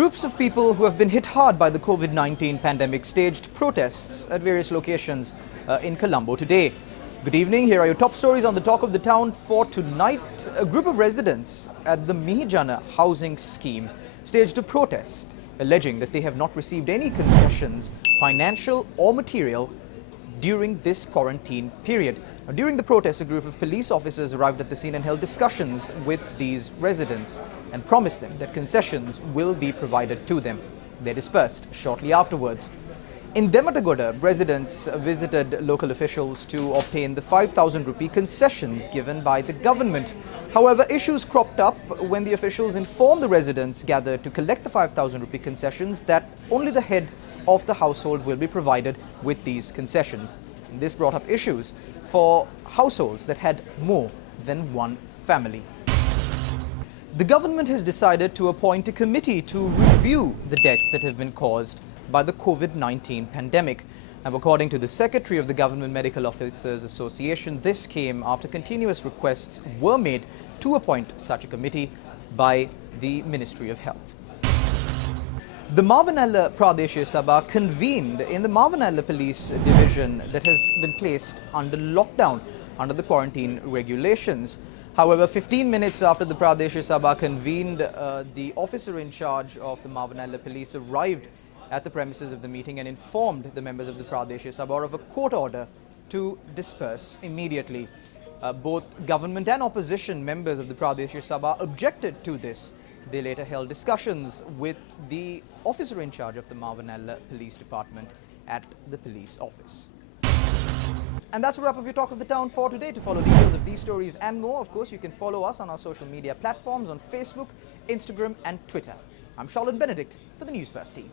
Groups of people who have been hit hard by the COVID-19 pandemic staged protests at various locations in Colombo today. Good evening, here are your top stories on the Talk of the Town for tonight. A group of residents at the Mihijana housing scheme staged a protest, alleging that they have not received any concessions, financial or material, during this quarantine period. Now, during the protest, a group of police officers arrived at the scene and held discussions with these residents and promised them that concessions will be provided to them. They dispersed shortly afterwards. In Dematagoda, residents visited local officials to obtain the 5,000 rupee concessions given by the government. However, issues cropped up when the officials informed the residents gathered to collect the 5,000 rupee concessions that only the head of the household will be provided with these concessions. And this brought up issues for households that had more than one family. The government has decided to appoint a committee to review the deaths that have been caused by the COVID-19 pandemic. Now, according to the Secretary of the Government Medical Officers Association, this came after continuous requests were made to appoint such a committee by the Ministry of Health. The Mavanala Pradeshya Sabha convened in the Mavanala Police Division that has been placed under lockdown under the quarantine regulations. However, 15 minutes after the Pradeshya Sabha convened, the officer in charge of the Mavanala Police arrived at the premises of the meeting and informed the members of the Pradeshya Sabha of a court order to disperse immediately. Both government and opposition members of the Pradeshya Sabha objected to this. They later held discussions with the officer in charge of the Mavanala Police Department at the police office. And that's a wrap of your Talk of the Town for today. To follow details of these stories and more, of course, you can follow us on our social media platforms on Facebook, Instagram and Twitter. I'm Charlotte Benedict for the News First team.